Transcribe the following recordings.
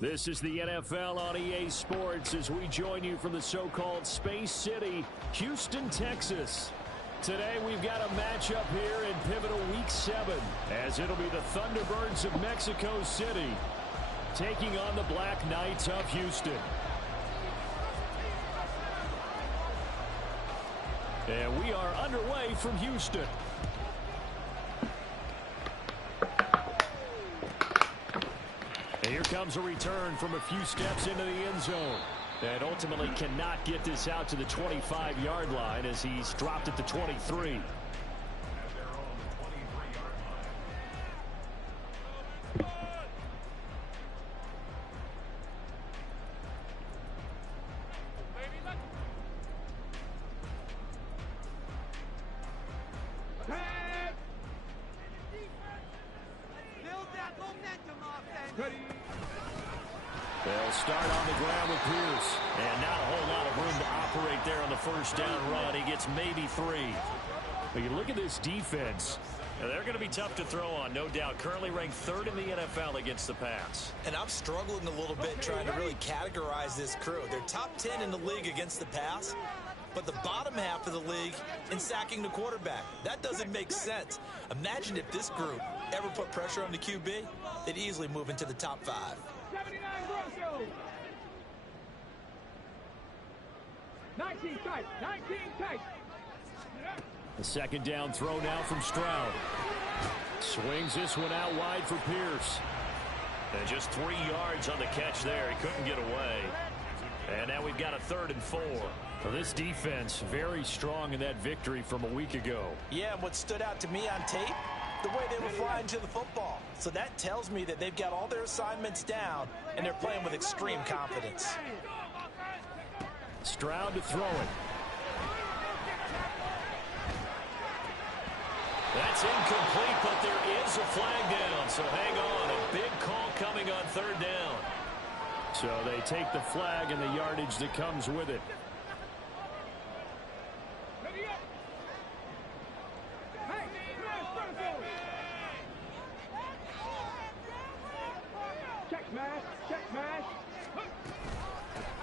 This is the NFL on EA Sports as we join you from the so-called Space City, Houston, Texas. Today we've got a matchup here in pivotal Week 7 as it'll be the Thunderbirds of Mexico City taking on the Black Knights of Houston. And we are underway from Houston. And here comes a return from a few steps into the end zone. And ultimately cannot get this out to the 25-yard line as he's dropped at the 23. They'll start on the ground with Pierce. And not a whole lot of room to operate there on the first down run. He gets maybe 3. But you look at this defense. They're going to be tough to throw on, no doubt. Currently ranked 3rd in the NFL against the pass. And I'm struggling a little bit trying to really categorize this crew. They're top 10 in the league against the pass, but the bottom half of the league in sacking the quarterback. That doesn't make sense. Imagine if this group ever put pressure on the QB, they'd easily move into the top 5. 79 Grosso. 19 tight. 19 tight. The second down throw now from Stroud. Swings this one out wide for Pierce. And just 3 yards on the catch there. He couldn't get away. And now we've got a 3rd and 4. Well, this defense very strong in that victory from a week ago. Yeah, and what stood out to me on tape, the way they were flying to the football. So that tells me that they've got all their assignments down, and they're playing with extreme confidence. Stroud to throw it. That's incomplete, but there is a flag down. So hang on, a big call coming on 3rd down. So they take the flag and the yardage that comes with it.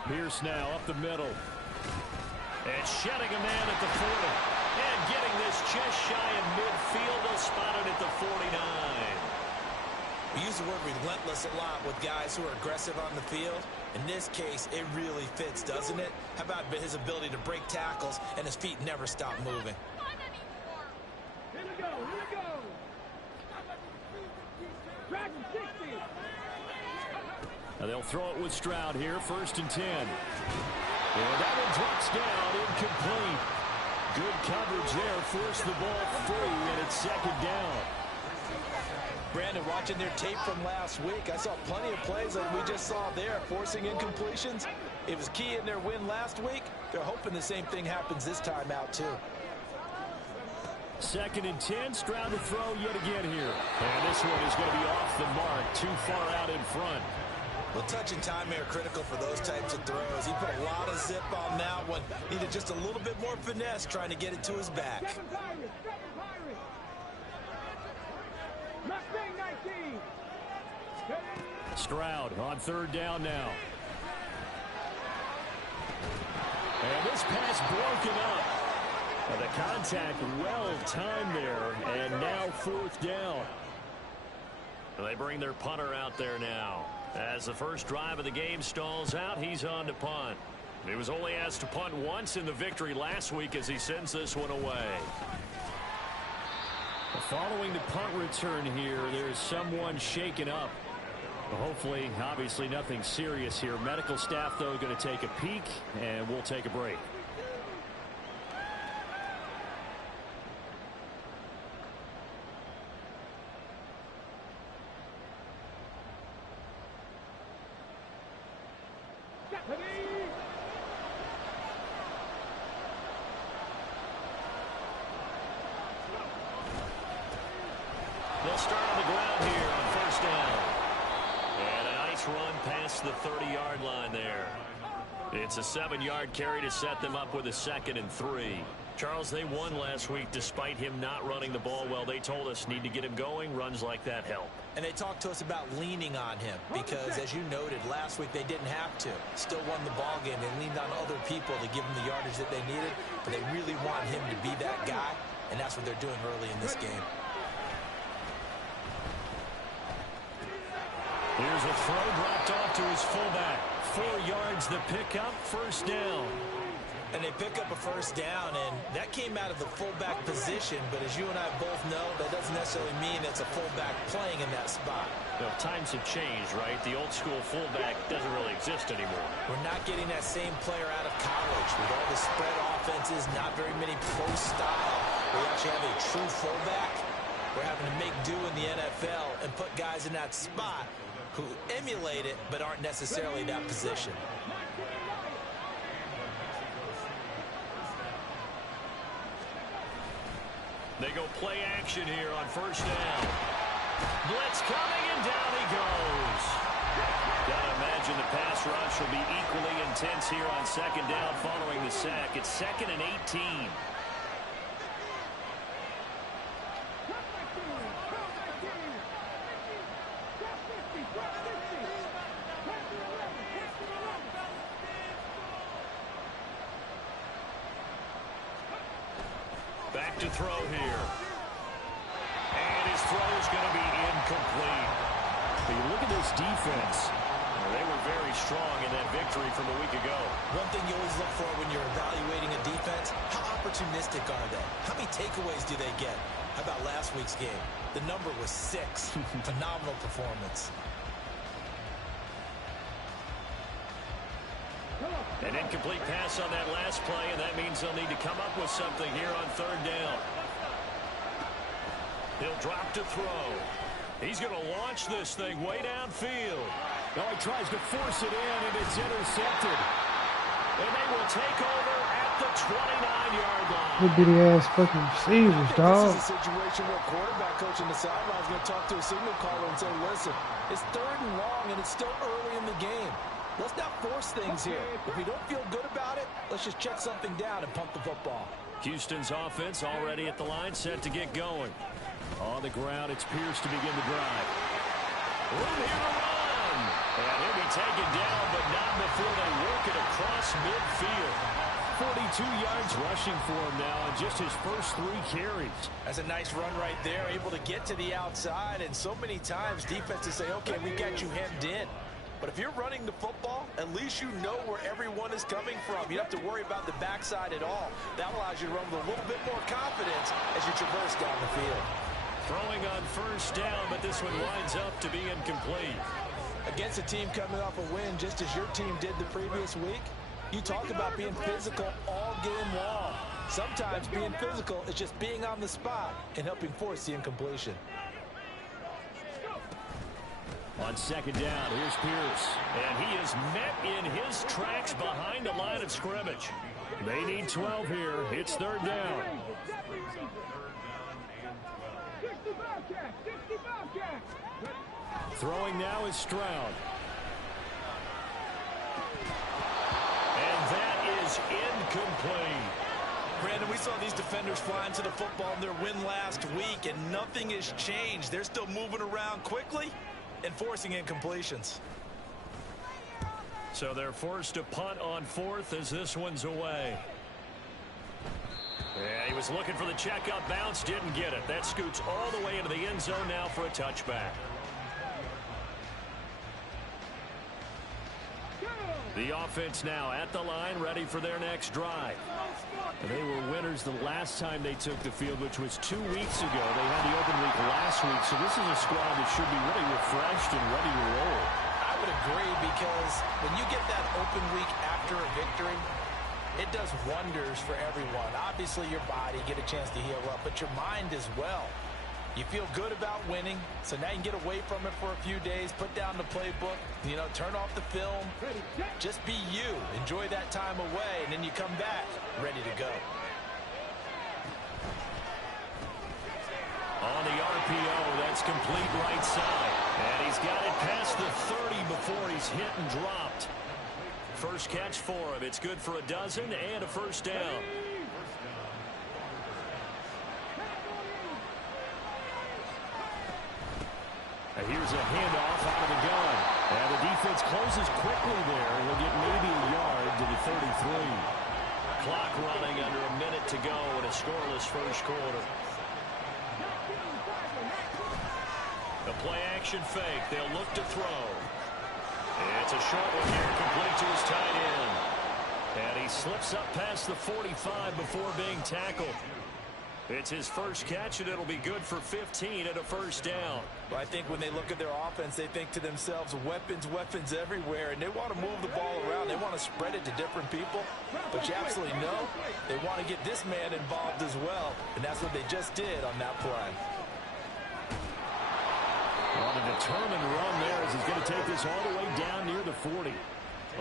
Pierce now up the middle. And shedding a man at the 40. And getting this just shy of midfield. They'll spot it at the 49. We use the word relentless a lot with guys who are aggressive on the field. In this case, it really fits, doesn't it? How about his ability to break tackles and his feet never stop moving? Here we go. Here we go. Dragon 60. Now they'll throw it with Stroud here, 1st and 10. And that one drops down, incomplete. Good coverage there, forced the ball free, and it's 2nd down. Brandon, watching their tape from last week, I saw plenty of plays like we just saw there, forcing incompletions. It was key in their win last week. They're hoping the same thing happens this time out, too. 2nd and 10, Stroud to throw yet again here. And this one is going to be off the mark, too far out in front. Well, touch and timing are critical for those types of throws. He put a lot of zip on that one. Needed just a little bit more finesse trying to get it to his back. Stroud on 3rd down now. And this pass broken up. Well, the contact well timed there, and now 4th down. They bring their punter out there now. As the first drive of the game stalls out, he's on to punt. He was only asked to punt once in the victory last week as he sends this one away. Following the punt return here, there's someone shaken up. Hopefully, obviously nothing serious here. Medical staff, though, going to take a peek, and we'll take a break. They'll start on the ground here on 1st down. And a nice run past the 30-yard line there. It's a 7-yard carry to set them up with a 2nd and 3. Charles, they won last week despite him not running the ball well. They told us need to get him going. Runs like that help. And they talked to us about leaning on him because, as you noted, last week they didn't have to. Still won the ball game. They leaned on other people to give them the yardage that they needed, but they really want him to be that guy, and that's what they're doing early in this game. Here's a throw dropped off to his fullback. 4 yards the pickup, first down. And they pick up a first down, and that came out of the fullback position. But as you and I both know, that doesn't necessarily mean it's a fullback playing in that spot. Well, times have changed, right? The old school fullback doesn't really exist anymore. We're not getting that same player out of college with all the spread offenses, not very many pro style. We actually have a true fullback. We're having to make do in the NFL and put guys in that spot who emulate it but aren't necessarily that position. They go play action here on first down. Blitz coming, and down he goes. Gotta imagine the pass rush will be equally intense here on second down following the sack. It's 2nd and 18. Back to throw here. And his throw is going to be incomplete. But you look at this defense. They were very strong in that victory from a week ago. One thing you always look for when you're evaluating a defense, how opportunistic are they? How many takeaways do they get? How about last week's game? The number was 6. Phenomenal performance. An incomplete pass on that last play, and that means they'll need to come up with something here on third down. He'll drop to throw. He's going to launch this thing way downfield. Now he tries to force it in, and it's intercepted. And they will take over at the 29-yard line. Good bitty ass fucking receivers, dog. This is a situation where quarterback coach in the sideline is going to talk to a signal caller and say, listen, it's 3rd and long, and it's still early in the game. Let's not force things here. If we don't feel good about it, let's just check something down and pump the football. Houston's offense already at the line, set to get going. On the ground, it's Pierce to begin the drive. Room here to run. And he'll be taken down, but not before they work it across midfield. 42 yards rushing for him now on just his first 3 carries. That's a nice run right there, able to get to the outside. And so many times defenses say, okay, we got you hemmed in. But if you're running the football, at least you know where everyone is coming from. You don't have to worry about the backside at all. That allows you to run with a little bit more confidence as you traverse down the field. Throwing on first down, but this one winds up to be incomplete. Against a team coming off a win, just as your team did the previous week, you talk about being physical all game long. Sometimes being physical is just being on the spot and helping force the incompletion. On second down, here's Pierce. And he is met in his tracks behind the line of scrimmage. They need 12 here. It's third down. Throwing now is Stroud. And that is incomplete. Brandon, we saw these defenders flying to the football in their win last week, and nothing has changed. They're still moving around quickly and forcing incompletions. So they're forced to punt on 4th as this one's away. Yeah, he was looking for the checkup bounce, didn't get it. That scoots all the way into the end zone now for a touchback. The offense now at the line, ready for their next drive. And they were winners the last time they took the field, which was 2 weeks ago. They had the open week last week, so this is a squad that should be really refreshed and ready to roll. I would agree, because when you get that open week after a victory, it does wonders for everyone. Obviously, your body, get a chance to heal up, but your mind as well. You feel good about winning, so now you can get away from it for a few days, put down the playbook, turn off the film. Just be you. Enjoy that time away, and then you come back ready to go. On the RPO, that's complete right side. And he's got it past the 30 before he's hit and dropped. First catch for him. It's good for a dozen and a first down. Here's a handoff out of the gun. And the defense closes quickly there. He'll get maybe a yard to the 33. Clock running under a minute to go in a scoreless first quarter. The play action fake. They'll look to throw. It's a short one here, complete to his tight end. And he slips up past the 45 before being tackled. It's his first catch, and it'll be good for 15 and a first down. Well, I think when they look at their offense, they think to themselves, weapons, weapons everywhere, and they want to move the ball around. They want to spread it to different people. But you absolutely know they want to get this man involved as well, and that's what they just did on that play. On a determined run there as he's going to take this all the way down near the 40.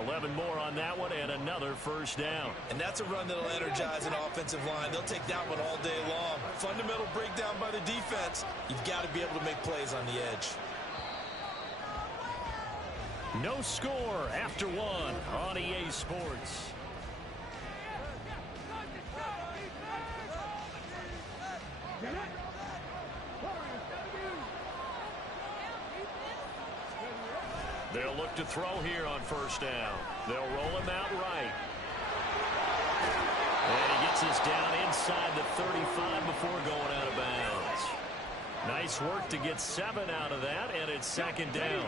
11 more on that one and another first down. And that's a run that'll energize an offensive line. They'll take that one all day long. Fundamental breakdown by the defense. You've got to be able to make plays on the edge. No score after one on EA Sports. They'll look to throw here on first down. They'll roll him out right. And he gets us down inside the 35 before going out of bounds. Nice work to get 7 out of that, and it's second down.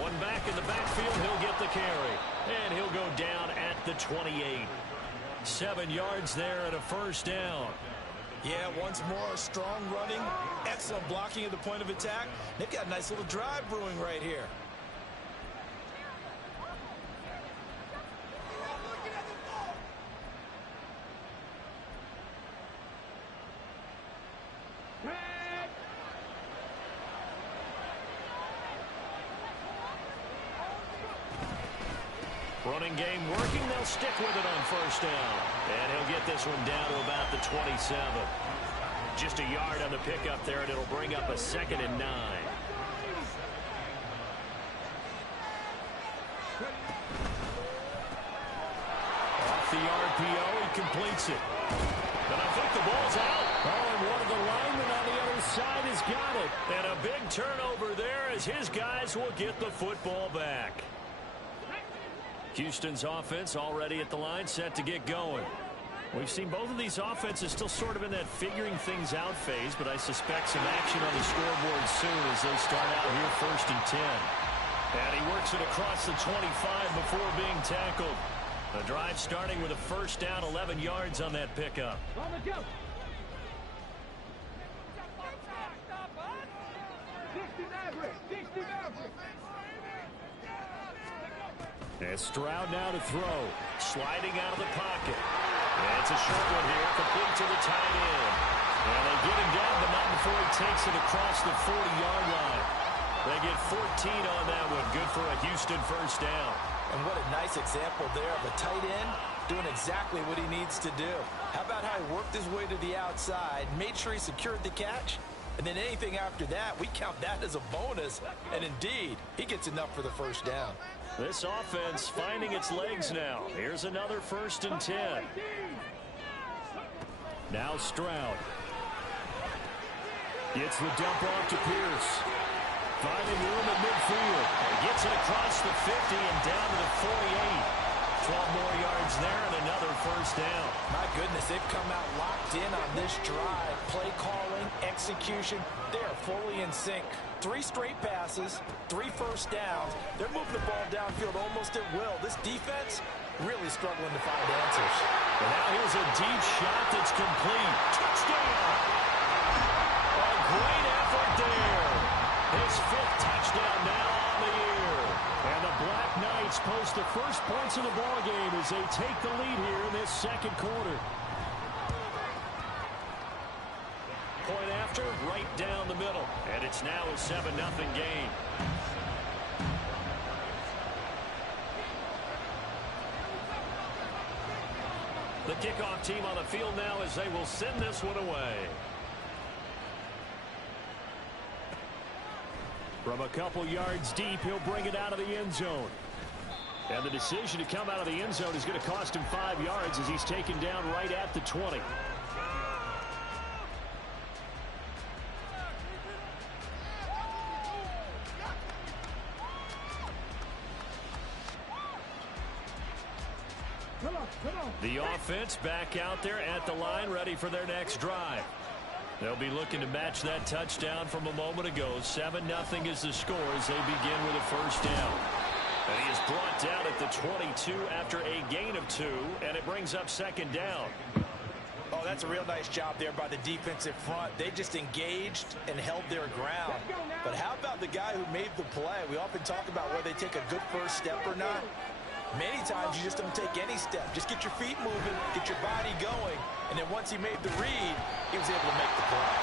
One back in the backfield, he'll get the carry. And he'll go down at the 28. 7 yards there and a first down. Yeah, once more, strong running, excellent blocking at the point of attack. They've got a nice little drive brewing right here. Running game working. They'll stick with it on first down. And he'll get this one down to about the 27. Just a yard on the pickup there, and it'll bring up a 2nd and 9. Off the RPO, he completes it. And I think the ball's out. Oh, and one of the linemen on the other side has got it. And a big turnover there as his guys will get the football back. Houston's offense already at the line, set to get going. We've seen both of these offenses still sort of in that figuring things out phase, but I suspect some action on the scoreboard soon as they start out here 1st and 10. And he works it across the 25 before being tackled. The drive starting with a first down, 11 yards on that pickup. On the go. 60 Maverick. 60 Maverick. And Stroud now to throw. Sliding out of the pocket. And it's a short one here, complete to the tight end. And they get him down, but not before he takes it across the 40-yard line. They get 14 on that one. Good for a Houston first down. And what a nice example there of a tight end doing exactly what he needs to do. How about how he worked his way to the outside, made sure he secured the catch, and then anything after that, we count that as a bonus. And indeed, he gets enough for the first down. This offense finding its legs now. Here's another 1st and 10. Now Stroud. Gets the dump off to Pierce. Finding room at midfield. He gets it across the 50 and down to the 48. 12 more yards there and another first down. My goodness, they've come out locked in on this drive. Play calling, execution, they are fully in sync. 3 straight passes, 3 first downs. They're moving the ball downfield almost at will. This defense really struggling to find answers. And now here's a deep shot that's complete. Touchdown! A great effort there. His 5th touchdown now on the year. And the Black Knights post the first points of the ballgame as they take the lead here in this second quarter. Point after, right down the middle. And it's now a 7-0 game. The kickoff team on the field now as they will send this one away. From a couple yards deep, he'll bring it out of the end zone. And the decision to come out of the end zone is going to cost him 5 yards as he's taken down right at the 20. The offense back out there at the line, ready for their next drive. They'll be looking to match that touchdown from a moment ago. 7-0 is the score as they begin with a first down. And he is brought down at the 22 after a gain of 2, and it brings up second down. Oh, that's a real nice job there by the defensive front. They just engaged and held their ground. But how about the guy who made the play? We often talk about whether they take a good first step or not. Many times you just don't take any step. Just get your feet moving, get your body going, and then once he made the read, he was able to make the play.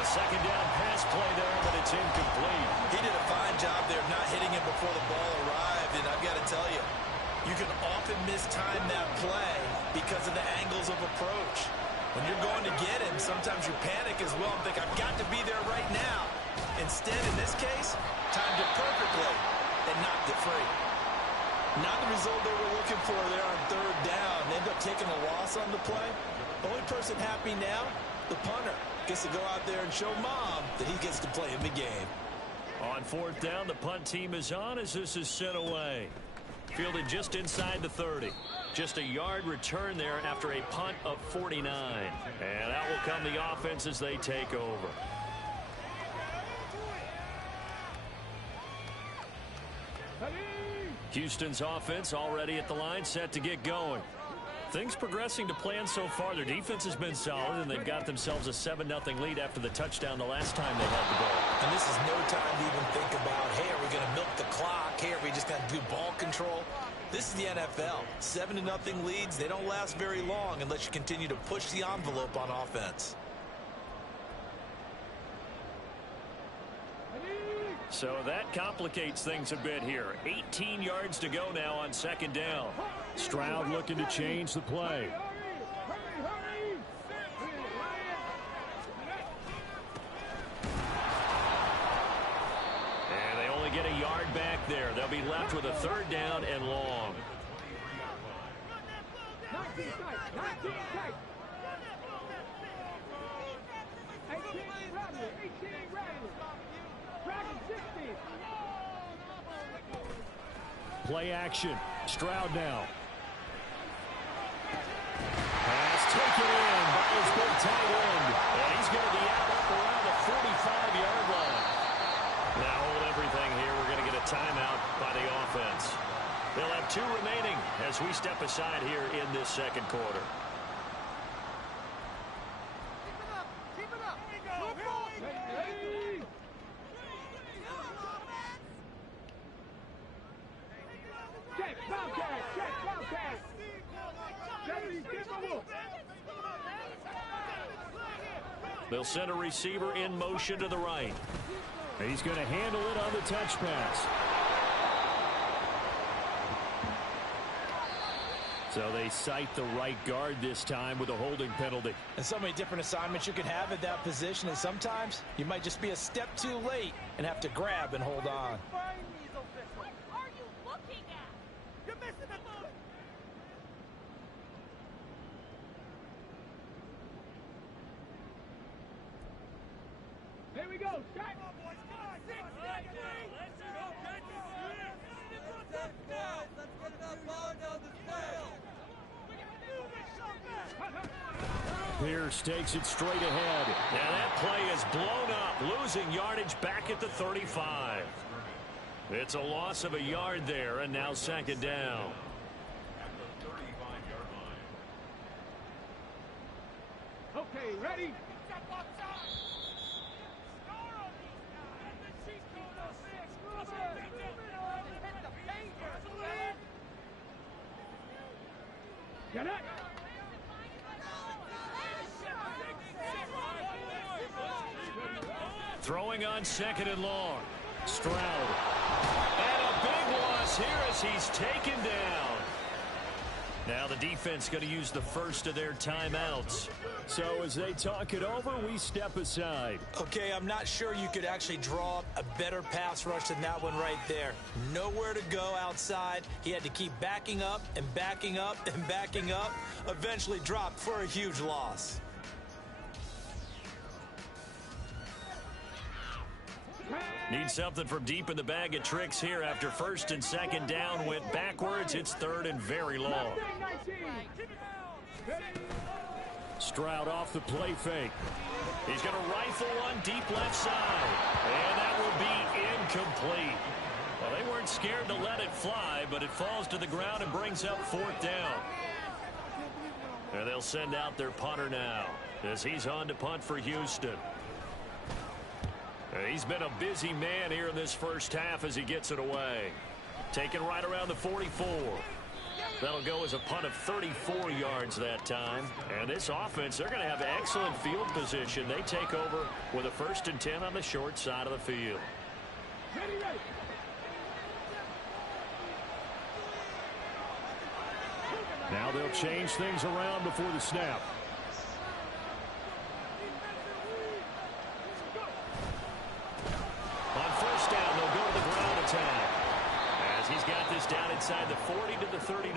A second down pass play there, but it's incomplete. He did a fine job there of not hitting him before the ball arrived, and I've got to tell you, you can often mistime that play because of the angles of approach. When you're going to get him, sometimes you panic as well and think, I've got to be there right now. Instead, in this case, timed it perfectly and knocked it free. Not the result they were looking for there on third down. They end up taking a loss on the play. The only person happy now, the punter, gets to go out there and show mom that he gets to play in the game. On fourth down, the punt team is on as this is sent away. Fielded just inside the 30. Just a yard return there after a punt of 49. And out will come the offense as they take over. Houston's offense already at the line, set to get going. Things progressing to plan so far. Their defense has been solid, and they've got themselves a 7-0 lead after the touchdown the last time they had the ball. And this is no time to even think about, hey, are we going to milk the clock? Hey, are we just going to do ball control? This is the NFL. 7-0 leads, they don't last very long unless you continue to push the envelope on offense. So that complicates things a bit here. 18 yards to go now on second down. Stroud looking to change the play. And they only get a yard back there. They'll be left with a third down and long. 19 tight. 18 rattling. Play action. Stroud now. Pass taken in by his big tight end. And he's going to be out up around the 45-yard line. Now hold everything here. We're going to get a timeout by the offense. They'll have 2 remaining as we step aside here in this second quarter. Keep it up. They'll send a receiver in motion to the right. And he's going to handle it on the touch pass. So they cite the right guard this time with a holding penalty. And so many different assignments you can have at that position, and sometimes you might just be a step too late and have to grab and hold on. What are you looking at? You're missing the ball. Here we go. Shot. Come on, boys. Come on. 6 seconds. Let's go. Let's get that ball down the field. Pierce takes it straight ahead. Now that play is blown up, losing yardage back at the 35. It's a loss of a yard there, and now second down. Okay, ready? Get it. Throwing on second and long. Stroud. And a big loss here as he's taken down. Now the defense going to use the first of their timeouts. So as they talk it over, we step aside. Okay, I'm not sure you could actually draw up a better pass rush than that one right there. Nowhere to go outside. He had to keep backing up and backing up and backing up. Eventually dropped for a huge loss. Need something from deep in the bag of tricks here after first and second down went backwards. It's third and very long. Stroud off the play fake. He's going to rifle one deep left side. And that will be incomplete. Well, they weren't scared to let it fly, but it falls to the ground and brings up fourth down. And they'll send out their punter now as he's on to punt for Houston. He's been a busy man here in this first half as he gets it away. Taken right around the 44. That'll go as a punt of 34 yards that time. And this offense, they're going to have excellent field position. They take over with a 1st and 10 on the short side of the field. Now they'll change things around before the snap. On first down, they'll go to the ground attack. As he's got this down inside the 40 to the 39.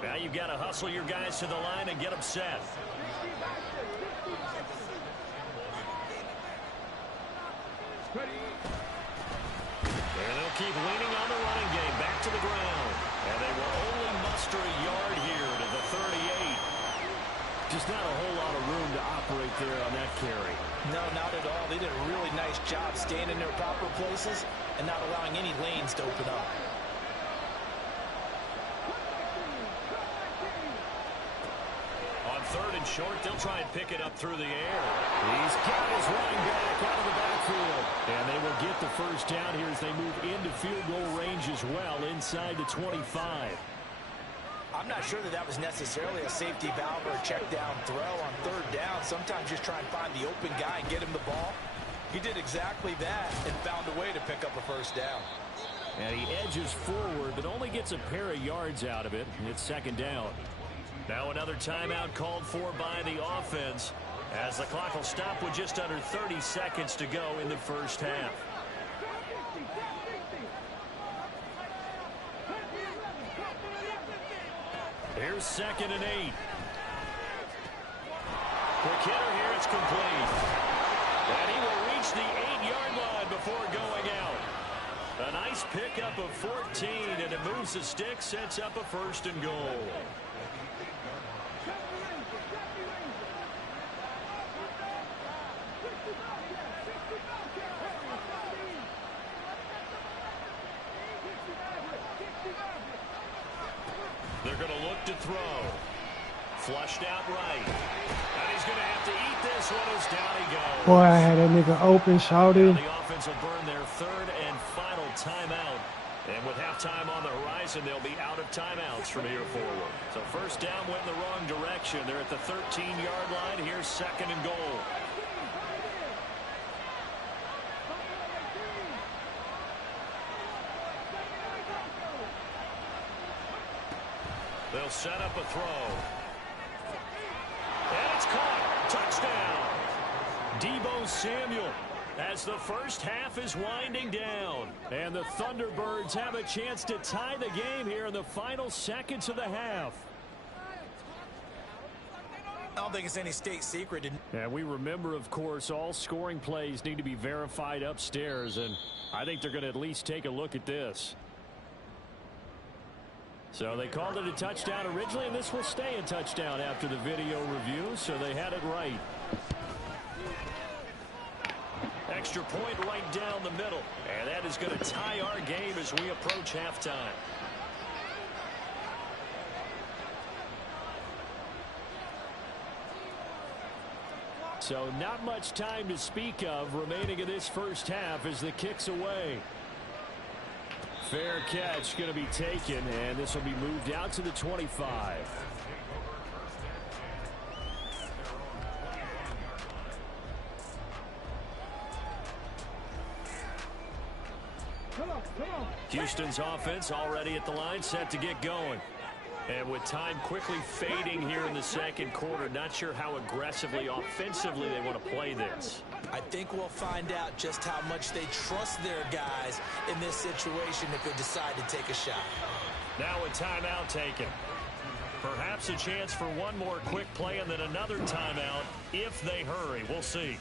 Now you've got to hustle your guys to the line and get them set. And they'll keep leaning on the running game back to the ground. And they will only muster a yard here to the 38. Just not a whole lot of room to operate there on that carry. No, not at all. They did a really nice job staying in their proper places and not allowing any lanes to open up. On third and short, they'll try and pick it up through the air. He's got his running back out of the backfield. And they will get the first down here as they move into field goal range as well inside the 25. I'm not sure that that was necessarily a safety valve or a check down throw on third down. Sometimes just try and find the open guy and get him the ball. He did exactly that and found a way to pick up a first down. And he edges forward but only gets a pair of yards out of it. It's second down. Now another timeout called for by the offense as the clock will stop with just under 30 seconds to go in the first half. Here's 2nd and 8. Quick hitter here, it's complete. And he will reach the 8-yard line before going out. A nice pickup of 14, and it moves the stick, sets up a 1st and goal. They're going to look to throw. Flushed out right. And he's going to have to eat this one as down he goes. Boy, I had that nigga open, shouted. The offense will burn their 3rd and final timeout. And with halftime on the horizon, they'll be out of timeouts from here forward. So first down went in the wrong direction. They're at the 13-yard line. Here's 2nd and goal. They'll set up a throw. And it's caught. Touchdown. Deebo Samuel as the first half is winding down. And the Thunderbirds have a chance to tie the game here in the final seconds of the half. I don't think it's any state secret. And we remember, of course, all scoring plays need to be verified upstairs. And I think they're going to at least take a look at this. So they called it a touchdown originally, and this will stay a touchdown after the video review, so they had it right. Extra point right down the middle, and that is going to tie our game as we approach halftime. So not much time to speak of remaining in this first half as the kick's away. Fair catch going to be taken, and this will be moved out to the 25. Houston's offense already at the line, set to get going. And with time quickly fading here in the second quarter, not sure how aggressively, offensively they want to play this. I think we'll find out just how much they trust their guys in this situation if they decide to take a shot. Now a timeout taken. Perhaps a chance for one more quick play and then another timeout if they hurry. We'll see.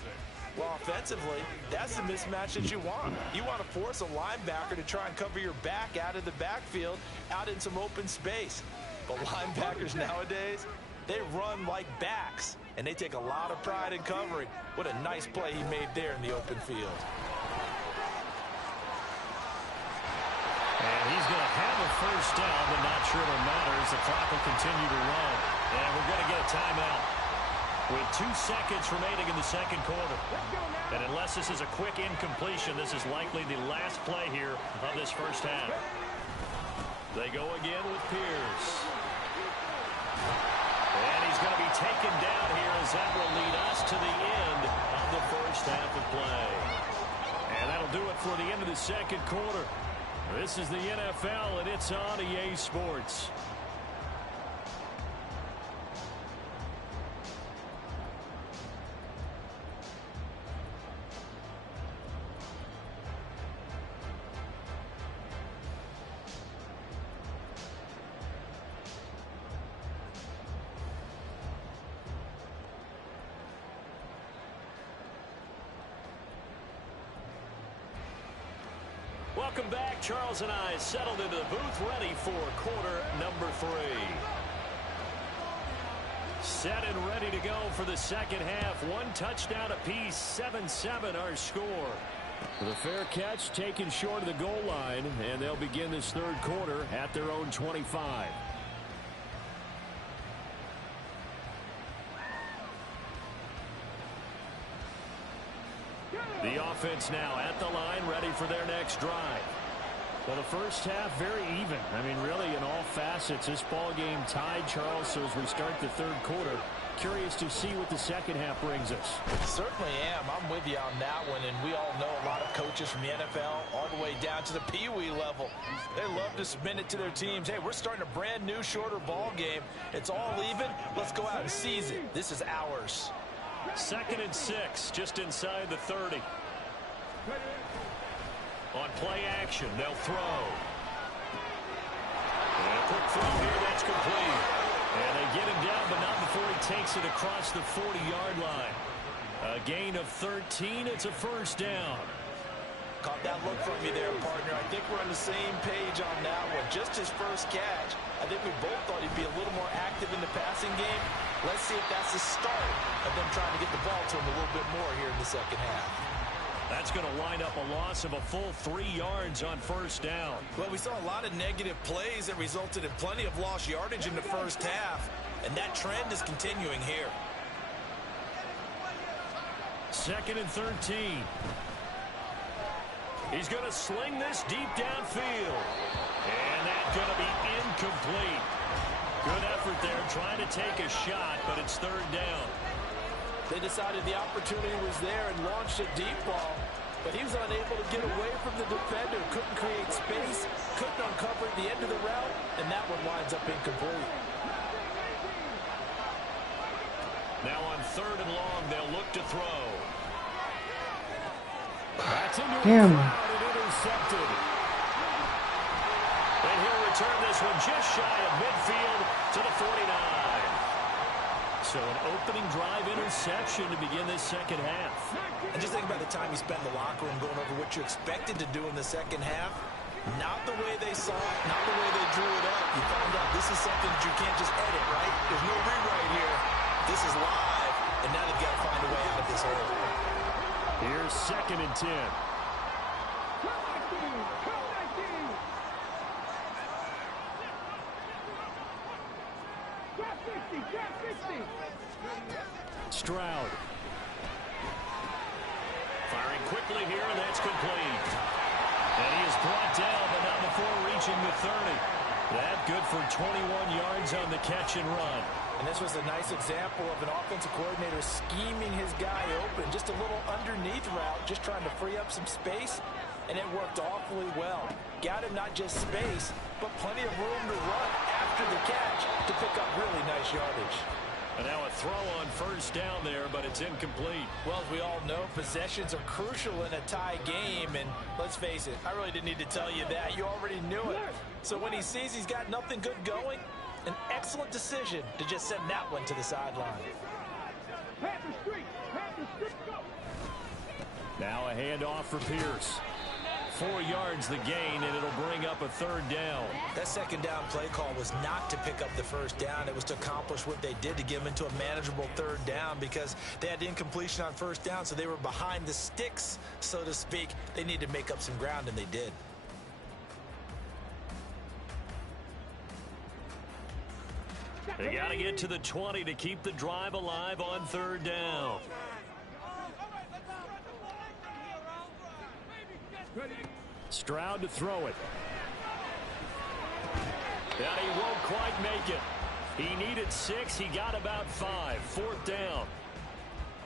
Well, offensively, that's the mismatch that you want. You want to force a linebacker to try and cover your back out of the backfield, out in some open space. But linebackers nowadays, they run like backs, and they take a lot of pride in covering. What a nice play he made there in the open field. And he's going to have a first down, but not sure it'll matter as the clock will continue to run. And we're going to get a timeout with 2 seconds remaining in the second quarter. And unless this is a quick incompletion, this is likely the last play here of this first half. They go again with Pierce. And he's going to be taken down here as that will lead us to the end of the first half of play. And that'll do it for the end of the second quarter. This is the NFL, and it's on EA Sports. Welcome back. Charles and I settled into the booth, ready for quarter number 3. Set and ready to go for the second half. 1 touchdown apiece, 7-7 our score. The fair catch taken short of the goal line, and they'll begin this third quarter at their own 25. The offense now at the line, ready for their next drive. Well, the first half, very even. I mean, really, in all facets, this ball game tied, Charles. So as we start the third quarter, curious to see what the second half brings us. Certainly am. I'm with you on that one. And we all know a lot of coaches from the NFL all the way down to the Pee Wee level. They love to submit it to their teams. Hey, we're starting a brand new, shorter ball game. It's all even. Let's go out and seize it. This is ours. 2nd and 6, just inside the 30. On play action, they'll throw. And a quick throw here, that's complete. And they get him down, but not before he takes it across the 40-yard line. A gain of 13, it's a first down. Caught that look from you there, partner. I think we're on the same page on that one. Just his first catch. I think we both thought he'd be a little more active in the passing game. Let's see if that's the start of them trying to get the ball to him a little bit more here in the second half. That's going to wind up a loss of a full 3 yards on first down. Well, we saw a lot of negative plays that resulted in plenty of lost yardage in the first half, and that trend is continuing here. 2nd and 13. He's going to sling this deep downfield. And that's going to be incomplete. Good effort there trying to take a shot, but it's third down. They decided the opportunity was there and launched a deep ball, but he was unable to get away from the defender, couldn't create space, couldn't uncover the end of the route, and that one winds up incomplete. Now on 3rd and long, they'll look to throw. That's into a crowd and intercepted. And he'll return this one just shy of midfield to the 49. So an opening drive interception to begin this second half. And just think about the time you spent in the locker room going over what you expected to do in the second half. Not the way they saw it, not the way they drew it up. You found out this is something that you can't just edit, right? There's no rewrite here. This is live, and now they've got to find a way out of this hole. Here's 2nd and 10. Stroud. Firing quickly here, and that's complete. And he is brought down, but not before reaching the 30. That good for 21 yards on the catch and run. And this was a nice example of an offensive coordinator scheming his guy open. Just a little underneath route, just trying to free up some space, and it worked awfully well. Got him not just space, but plenty of room to run after the catch. to pick up really nice yardage. And now a throw on first down there, but it's incomplete. Well, as we all know, possessions are crucial in a tie game. And let's face it, I really didn't need to tell you that. You already knew it. So when he sees he's got nothing good going, an excellent decision to just send that one to the sideline. Now a handoff for Pierce. 4 yards the gain, and it'll bring up a third down. That second down play call was not to pick up the first down. It was to accomplish what they did, to get them into a manageable third down, because they had incompletion on first down, so they were behind the sticks, so to speak. They needed to make up some ground, and they did. They got to get to the 20 to keep the drive alive on third down. Stroud to throw it. And he won't quite make it. He needed 6. He got about 5. Fourth down.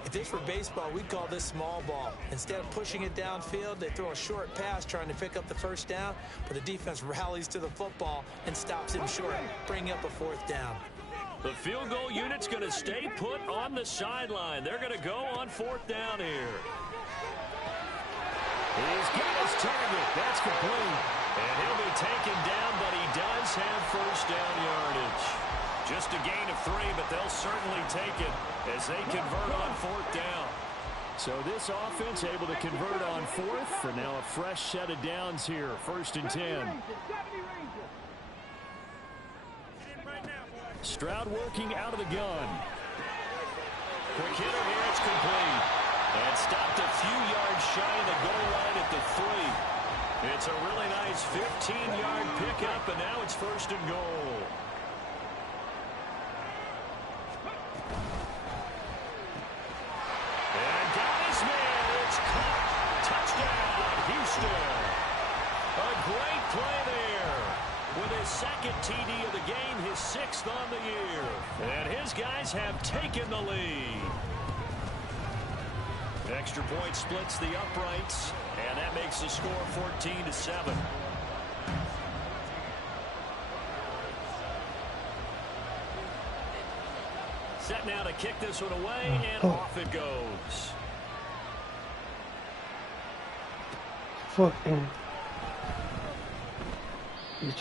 If this were baseball, we'd call this small ball. Instead of pushing it downfield, they throw a short pass trying to pick up the first down, but the defense rallies to the football and stops him short, bringing up a fourth down. The field goal unit's going to stay put on the sideline. They're going to go on fourth down here. He's got his target. That's complete. And he'll be taken down, but he does have first down yardage. Just a gain of 3, but they'll certainly take it as they convert on fourth down. So this offense able to convert on fourth for now a fresh set of downs here. First and 10. Stroud working out of the gun. Quick hitter here. It's complete. And stopped a few yards shy of the goal line at the 3. It's a really nice 15-yard pickup, and now it's first and goal. And got his man. It's caught. Touchdown, Houston. A great play there. With his second TD of the game, his 6th on the year. And his guys have taken the lead. Extra point splits the uprights, and that makes the score 14-7. Set now to kick this one away, and off it goes. Fucking.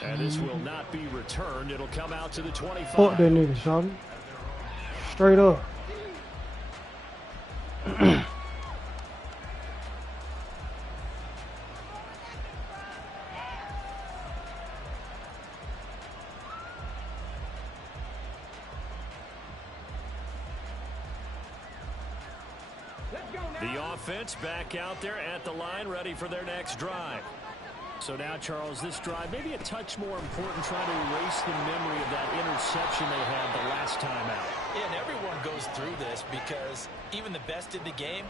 And this will not be returned. It'll come out to the 25. Fuck that nigga, shawty. Straight up. The offense back out there at the line, ready for their next drive. So now, Charles, this drive maybe a touch more important, trying to erase the memory of that interception they had the last time out. Yeah, and everyone goes through this because even the best in the game,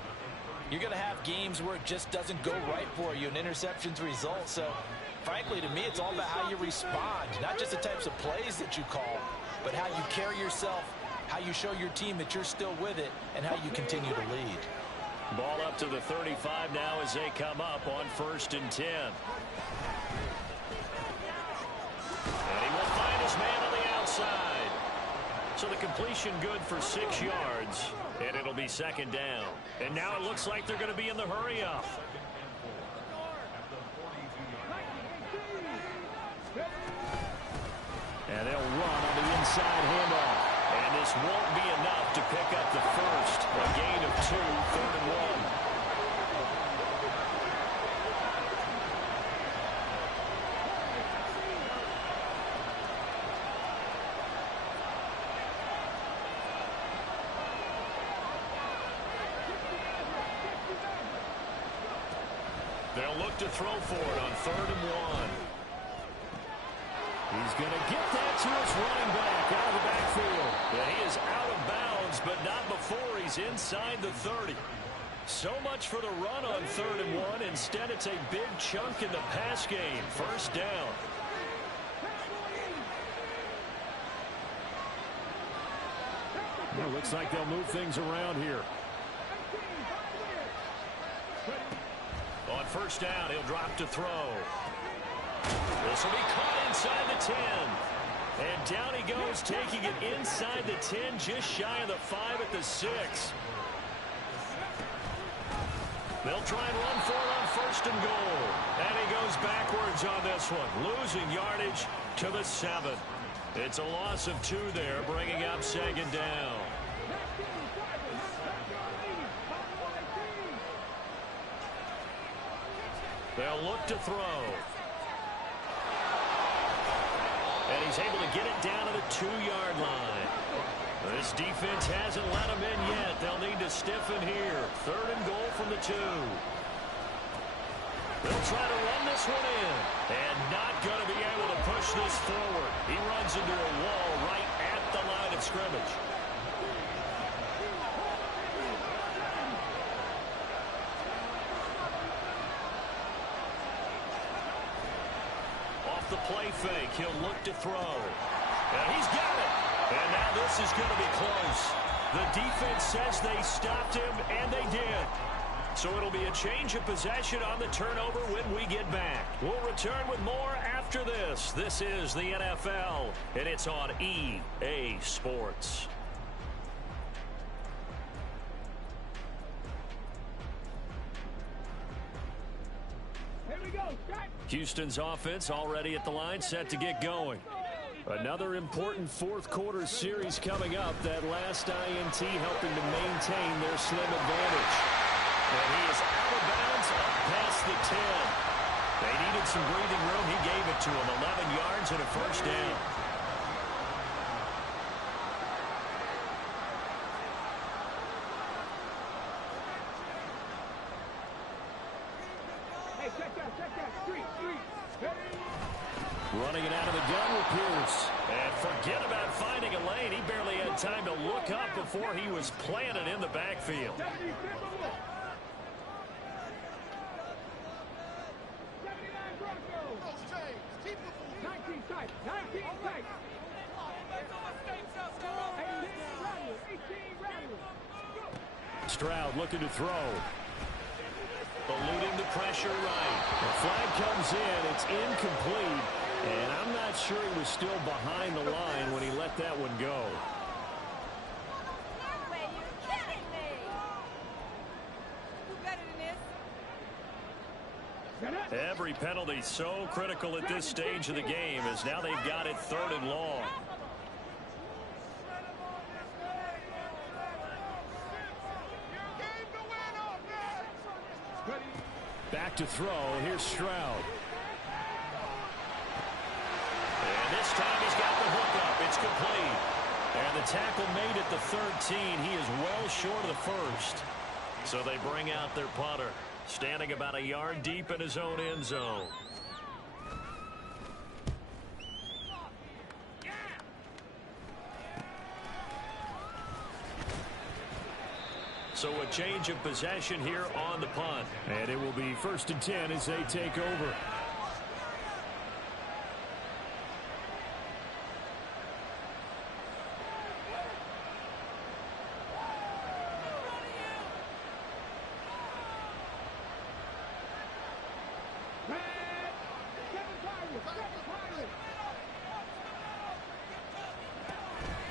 you're going to have games where it just doesn't go right for you and interceptions result. So, frankly, to me, it's all about how you respond, not just the types of plays that you call, but how you carry yourself, how you show your team that you're still with it, and how you continue to lead. Ball up to the 35 now as they come up on first and 10. And he will find his man on the outside. So the completion good for 6 yards, and it'll be second down. And now it looks like they're going to be in the hurry-up. And they'll run on the inside handoff. And this won't be enough to pick up the first. A gain of 2, 3rd and 1. They'll look to throw for it on 3rd and 1. He's going to get that to his running back out of the backfield. Yeah, he is out of bounds, but not before he's inside the 30. So much for the run on 3rd and 1. Instead, it's a big chunk in the pass game. First down. Well, looks like they'll move things around here. On first down, he'll drop to throw. This will be caught inside the 10. And down he goes, taking it inside the 10, just shy of the 5 at the 6. They'll try and run for it on 1st and goal. And he goes backwards on this one, losing yardage to the 7. It's a loss of 2 there, bringing up 2nd down. They'll look to throw. And he's able to get it down to the 2-yard line. This defense hasn't let him in yet. They'll need to stiffen here. 3rd and goal from the 2. They'll try to run this one in. And not going to be able to push this forward. He runs into a wall right at the line of scrimmage. Off the play fake, he'll look to throw. And he's got it. And now this is going to be close. The defense says they stopped him, and they did. So it'll be a change of possession on the turnover when we get back. We'll return with more after this. This is the NFL, and it's on EA Sports. Here we go. Houston's offense already at the line, set to get going. Another important 4th quarter series coming up. That last INT helping to maintain their slim advantage. And he is out of bounds up past the 10. They needed some breathing room. He gave it to them. 11 yards and a 1st down. Hey, check that. Street. Running it out of the gun with Pierce. And forget about finding a lane. He barely had time to look up before he was planted in the backfield. 79 Broncos. 19 tight. 18 Rattlers. Stroud looking to throw. Eluding the pressure right. The flag comes in. It's incomplete. And I'm not sure he was still behind the line when he let that one go. No way, you're kidding me! Do better than this. Every penalty so critical at this stage of the game as now they've got it 3rd and long. Back to throw. Here's Stroud. And this time he's got the hook up. It's complete. And the tackle made at the 13. He is well short of the 1st. So they bring out their punter, standing about a yard deep in his own end zone. So a change of possession here on the punt. And it will be 1st and 10 as they take over.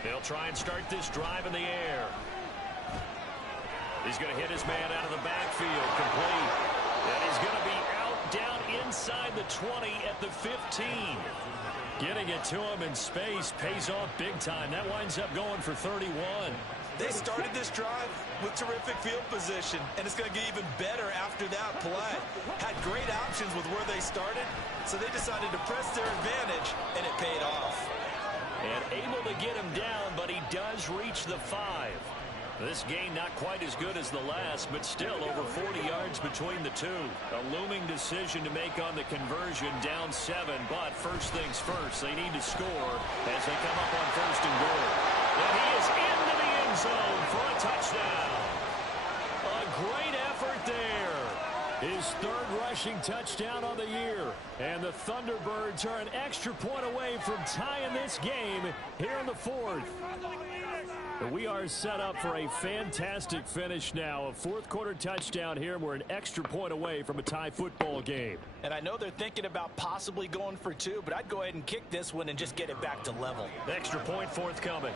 They'll try and start this drive in the air. He's going to hit his man out of the backfield, complete. And he's going to be out down inside the 20 at the 15. Getting it to him in space pays off big time. That winds up going for 31. They started this drive with terrific field position, and it's going to get even better after that play. Had great options with where they started, so they decided to press their advantage, and it paid off. And able to get him down, but he does reach the 5. This gain not quite as good as the last, but still over 40 yards between the two. A looming decision to make on the conversion, down 7, but first things first, they need to score as they come up on 1st and goal. And he is into the end zone for a touchdown. A great effort there. His 3rd rushing touchdown on the year. And the Thunderbirds are an extra point away from tying this game here in the 4th. But we are set up for a fantastic finish now. A fourth quarter touchdown here. We're an extra point away from a tie football game. And I know they're thinking about possibly going for two, but I'd go ahead and kick this one and just get it back to level. Extra point forthcoming.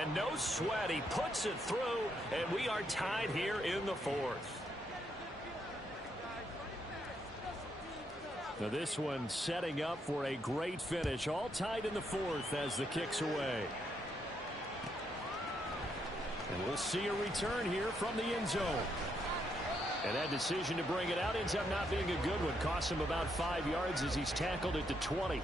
And no sweat. He puts it through, and we are tied here in the fourth. Now this one setting up for a great finish. All tied in the fourth as the kick's away. And we'll see a return here from the end zone. And that decision to bring it out ends up not being a good one. Costs him about 5 yards as he's tackled at the 20.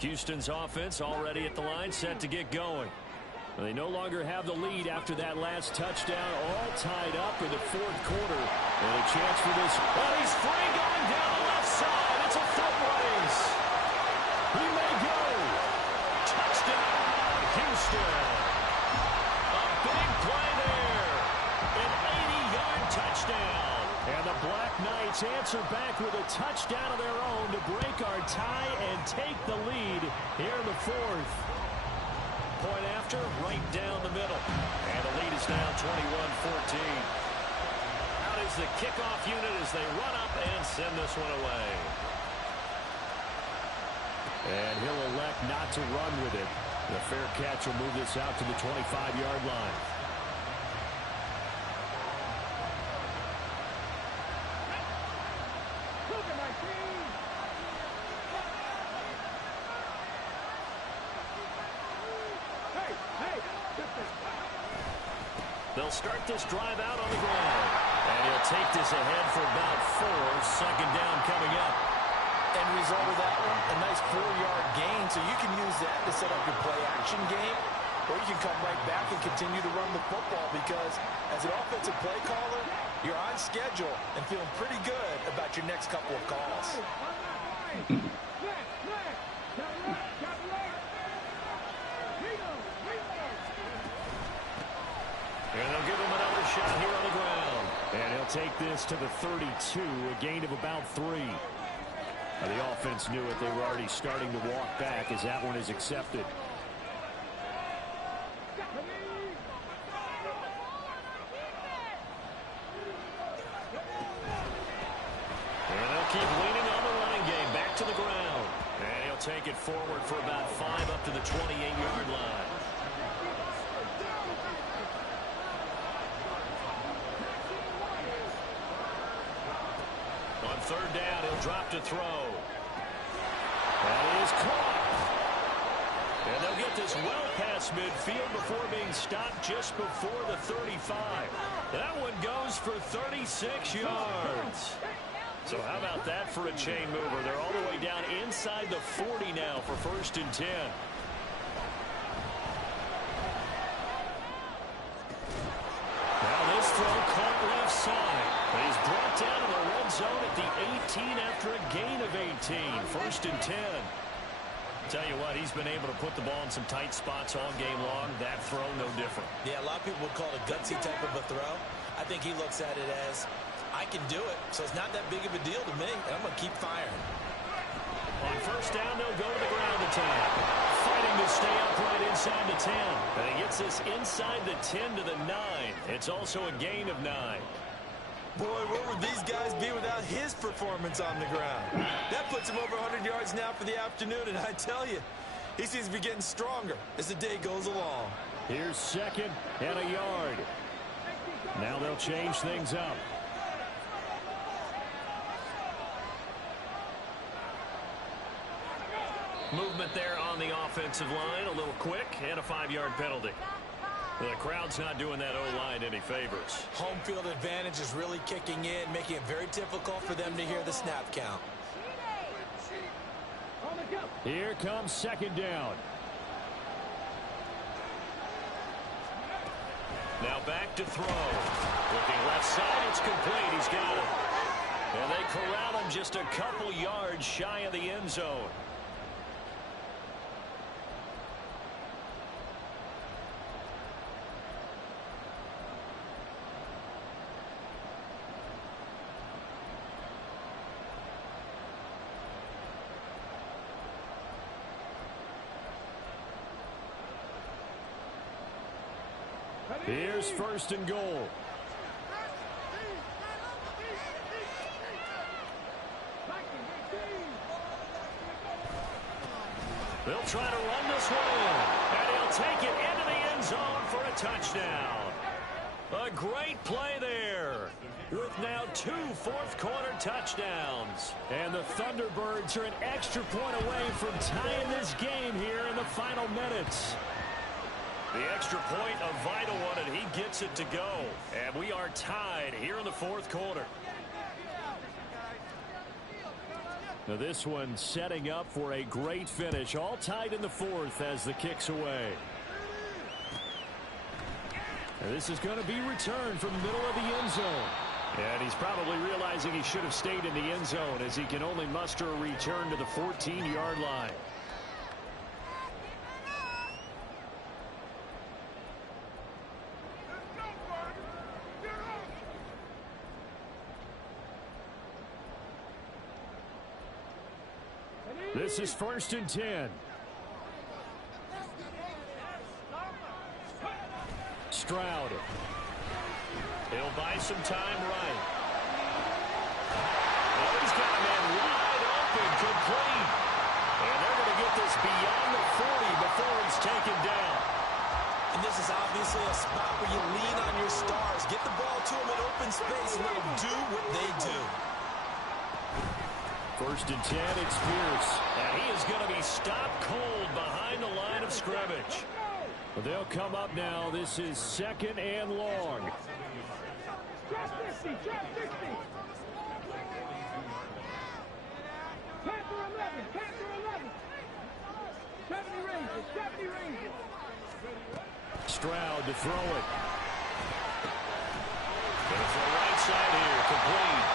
Houston's offense already at the line, set to get going. They no longer have the lead after that last touchdown, all tied up in the fourth quarter. And a chance for this. Oh, he's free going down the left side. It's a foot race. He may go. Touchdown, Houston. A big play there. An 80-yard touchdown. And the Black Knights answer back with a touchdown of their own to break our tie and take the lead here in the fourth. Point after, right down the middle. And the lead is now 21-14. Out is the kickoff unit as they run up and send this one away. And he'll elect not to run with it. The fair catch will move this out to the 25-yard line. They'll start this drive out on the ground. And he'll take this ahead for about 4. Second down coming up. End result of that one, a nice 4-yard gain. So you can use that to set up your play-action game. Or you can come right back and continue to run the football because as an offensive play caller, you're on schedule and feeling pretty good about your next couple of calls. And they'll give him another shot here on the ground. And he'll take this to the 32, a gain of about 3. Now the offense knew it. They were already starting to walk back as that one is accepted. And they'll keep leaning on the running game. Back to the ground. And he'll take it forward for about 5 up to the 28-yard line. On third down, he'll drop to throw. That is caught. And they'll get this well past midfield before being stopped just before the 35. That one goes for 36 yards. So how about that for a chain mover? They're all the way down inside the 40 now for 1st and 10. Now this throw caught left side. But he's brought down in the red zone at the 18 after a gain of 18. 1st and 10. Tell you what, he's been able to put the ball in some tight spots all game long. That throw, no different. Yeah, a lot of people would call it a gutsy type of a throw. I think he looks at it as, I can do it, so it's not that big of a deal to me, and I'm going to keep firing. On first down, they'll go to the ground attack. Fighting to stay upright inside the 10. And he gets this inside the 10 to the 9. It's also a gain of 9. Boy, where would these guys be without his performance on the ground? That puts him over 100 yards now for the afternoon, and I tell you, he seems to be getting stronger as the day goes along. Here's 2nd and a yard. Now they'll change things up. Movement there on the offensive line, a little quick, and a 5-yard penalty. The crowd's not doing that O-line any favors. Home field advantage is really kicking in, making it very difficult for them to hear the snap count. Here comes 2nd down. Now back to throw. Looking left side, it's complete. He's got it. And they corral him just a couple yards shy of the end zone. Here's first and goal. They'll try to run this one in, and he'll take it into the end zone for a touchdown. A great play there, with now 2 fourth-quarter touchdowns. And the Thunderbirds are an extra point away from tying this game here in the final minutes. The extra point, a vital one, and he gets it to go. And we are tied here in the fourth quarter. Now this one setting up for a great finish. All tied in the fourth as the kick's away. And this is going to be returned from the middle of the end zone. And he's probably realizing he should have stayed in the end zone as he can only muster a return to the 14-yard line. This is first and 10. Stroud. He'll buy some time right. Oh, he's got a man wide open, complete. And they're going to get this beyond the 40 before he's taken down. And this is obviously a spot where you lean on your stars. Get the ball to them in open space and let them do what they do. First and 10, it's Pierce. And he is going to be stopped cold behind the line of scrimmage. They'll come up now. This is second and long. Trap 50, trap 50. Panther 11, Panther 11. 70 ranges, 70 ranges. Stroud to throw it. Going for the right side here, complete.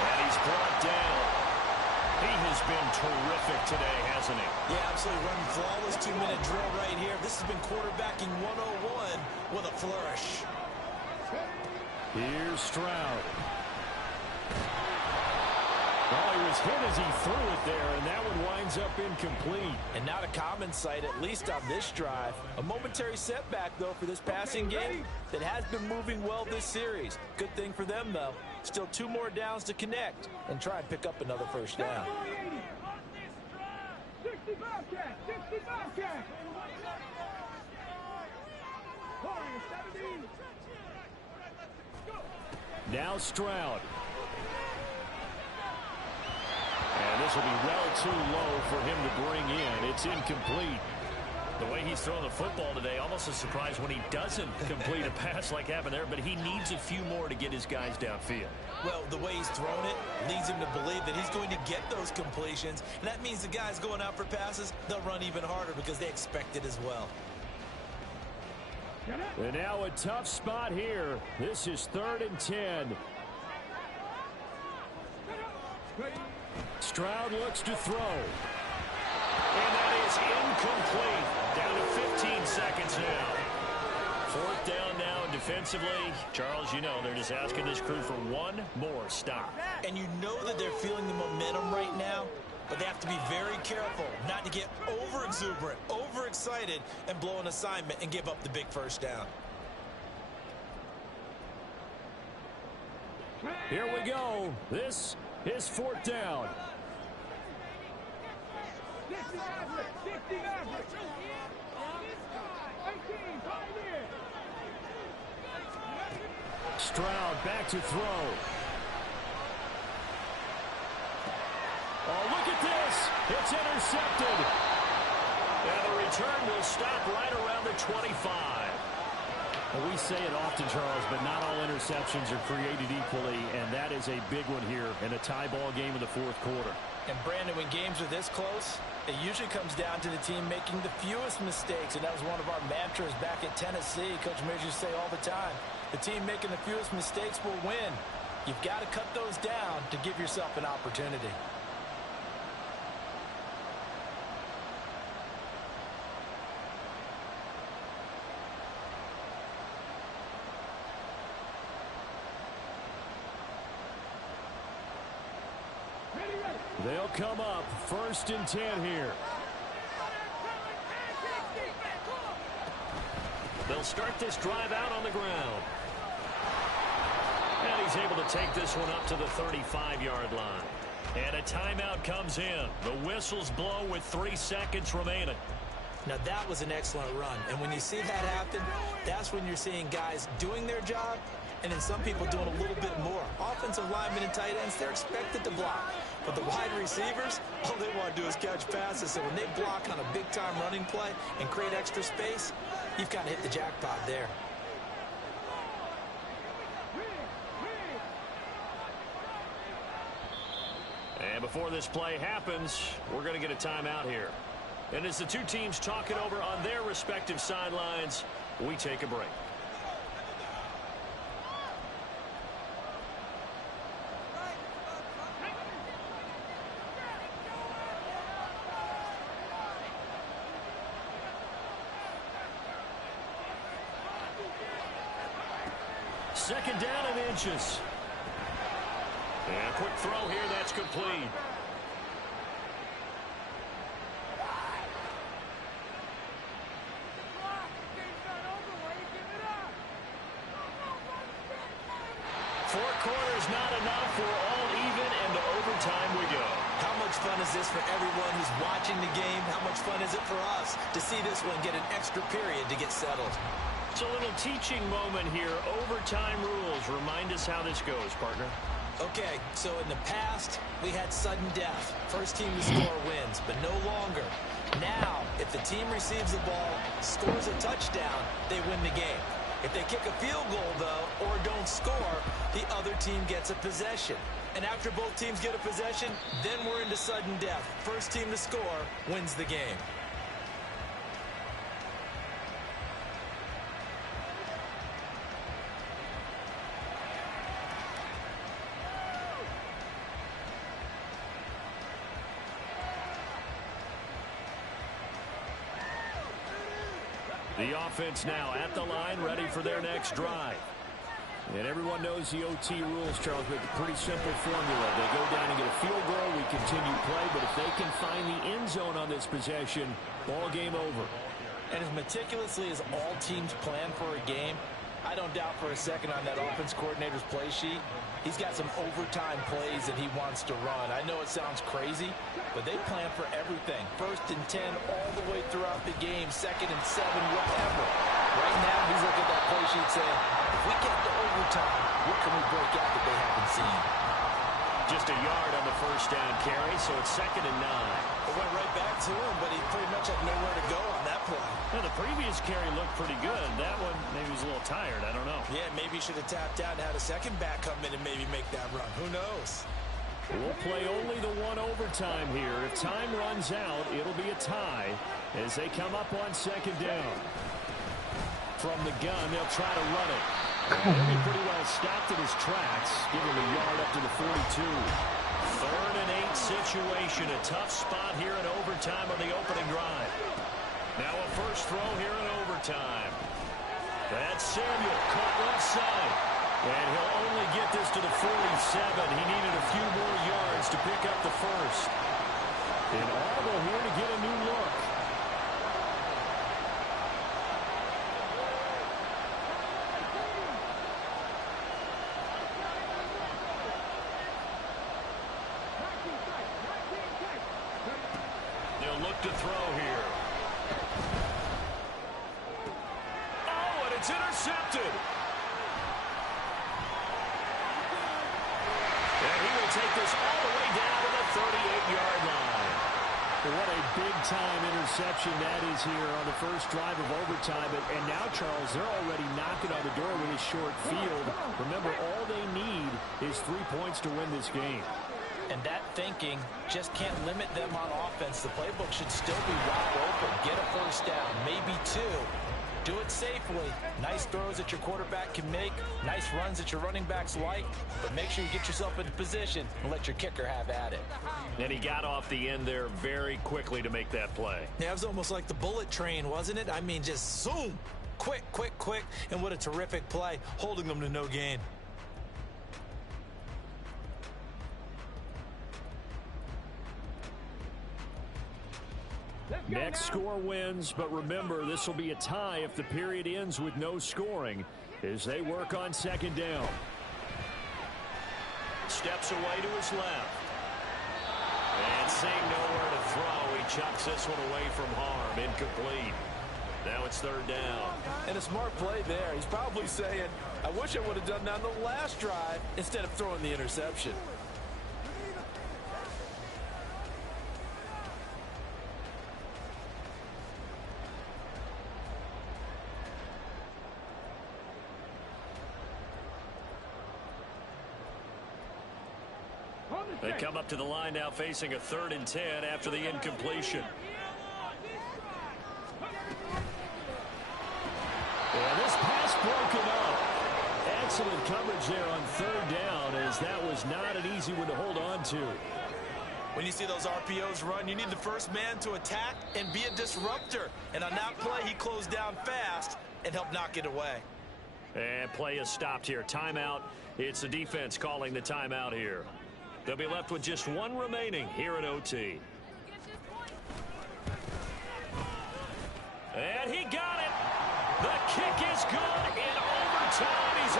And he's brought down. He has been terrific today, hasn't he? Yeah, absolutely running flawless 2-minute drill right here. This has been quarterbacking 101 with a flourish. Here's Stroud. Well, he was hit as he threw it there, and that one winds up incomplete. And not a common sight, at least on this drive. A momentary setback, though, for this passing game that has been moving well this series. Good thing for them, though. Still 2 more downs to connect and try and pick up another first down. 65 cash, 65 cash. 17. Now Stroud. And this will be well too low for him to bring in. It's incomplete. The way he's throwing the football today, almost a surprise when he doesn't complete a pass like happened there, but he needs a few more to get his guys downfield. Well, the way he's thrown it leads him to believe that he's going to get those completions, and that means the guys going out for passes, they'll run even harder because they expect it as well. And now a tough spot here. This is 3rd and 10. Stroud looks to throw. And that is incomplete. Down to 15 seconds now. 4th down now defensively. Charles, you know they're just asking this crew for one more stop. And you know that they're feeling the momentum right now, but they have to be very careful not to get over-exuberant, over-excited, and blow an assignment and give up the big first down. Here we go. This is 4th down. 60 average, 60 average. 18, pioneer. Stroud back to throw. Oh, look at this. It's intercepted. And the return will stop right around the 25. Well, we say it often, Charles, but not all interceptions are created equally, and that is a big one here in a tie ball game in the 4th quarter. And, Brandon, when games are this close, it usually comes down to the team making the fewest mistakes, and that was one of our mantras back at Tennessee. Coach Mears used to say all the time, the team making the fewest mistakes will win. You've got to cut those down to give yourself an opportunity. They'll come up 1st and 10 here. They'll start this drive out on the ground. And he's able to take this one up to the 35-yard line. And a timeout comes in. The whistles blow with 3 seconds remaining. Now, that was an excellent run. And when you see that happen, that's when you're seeing guys doing their job and then some people doing a little bit more. Offensive linemen and tight ends, they're expected to block. But the wide receivers, all they want to do is catch passes. So when they block on a big-time running play and create extra space, you've kind of hit the jackpot there. And before this play happens, we're going to get a timeout here. And as the two teams talk it over on their respective sidelines, we take a break. Second down and inches. And a quick throw here, that's complete. Four quarters not enough. For all even, and to overtime we go. How much fun is this for everyone who's watching the game? How much fun is it for us to see this one get an extra period to get settled? It's a little teaching moment here. Overtime rules. Remind us how this goes, partner. Okay, so in the past, we had sudden death. First team to score wins, but no longer. Now, if the team receives the ball, scores a touchdown, they win the game. If they kick a field goal, though, or don't score, the other team gets a possession. And after both teams get a possession, then we're into sudden death. First team to score wins the game. The offense now at the line, ready for their next drive. And everyone knows the OT rules, Charles, but a pretty simple formula. They go down and get a field goal, we continue play, but if they can find the end zone on this possession, ball game over. And as meticulously as all teams plan for a game, I don't doubt for a second on that offense coordinator's play sheet, he's got some overtime plays that he wants to run. I know it sounds crazy, but they plan for everything. 1st and 10 all the way throughout the game, 2nd and 7, whatever. Right now, he's looking at that play sheet saying, if we get to overtime, what can we break out that they haven't seen? Just a yard on the first down carry, so it's 2nd and 9. It went right back to him, but he pretty much had nowhere to go on that play. Well, the previous carry looked pretty good. That one, maybe he was a little tired. I don't know. Yeah, maybe he should have tapped out and had a second back come in and maybe make that run. Who knows? We'll play only the one overtime here. If time runs out, it'll be a tie as they come up on 2nd down. From the gun, they'll try to run it. He'll be pretty well stopped in his tracks. Give him a yard up to the 42. 3rd and 8 situation. A tough spot here in overtime on the opening drive. Now a first throw here in overtime. That's Samuel caught left side. And he'll only get this to the 47. He needed a few more yards to pick up the first. An audible here to get a new look. They'll look to throw here. Oh, and it's intercepted. And he will take this all the way down to the 38-yard line. What a big-time interception that is here on the first drive of overtime. And now, Charles, they're already knocking on the door with this short field. Remember, all they need is 3 points to win this game. And that thinking just can't limit them on offense. The playbook should still be wide open. Get a first down, maybe 2. Do it safely. Nice throws that your quarterback can make. Nice runs that your running backs like. But make sure you get yourself into position and let your kicker have at it. And he got off the end there very quickly to make that play. Yeah, it was almost like the bullet train, wasn't it? I mean, just zoom. Quick, quick, quick. And what a terrific play, holding them to no gain. Next score wins, but remember, this will be a tie if the period ends with no scoring as they work on second down. Steps away to his left. And seeing nowhere to throw, he chucks this one away from harm. Incomplete. Now it's third down. And a smart play there. He's probably saying, I wish I would have done that on the last drive instead of throwing the interception. They come up to the line now facing a 3rd and 10 after the incompletion. And this pass broken up. Excellent coverage there on 3rd down, as that was not an easy one to hold on to. When you see those RPOs run, you need the first man to attack and be a disruptor. And on that play, he closed down fast and helped knock it away. And play is stopped here. Timeout. It's the defense calling the timeout here. They'll be left with just one remaining here at OT. And he got it. The kick is good in overtime. He's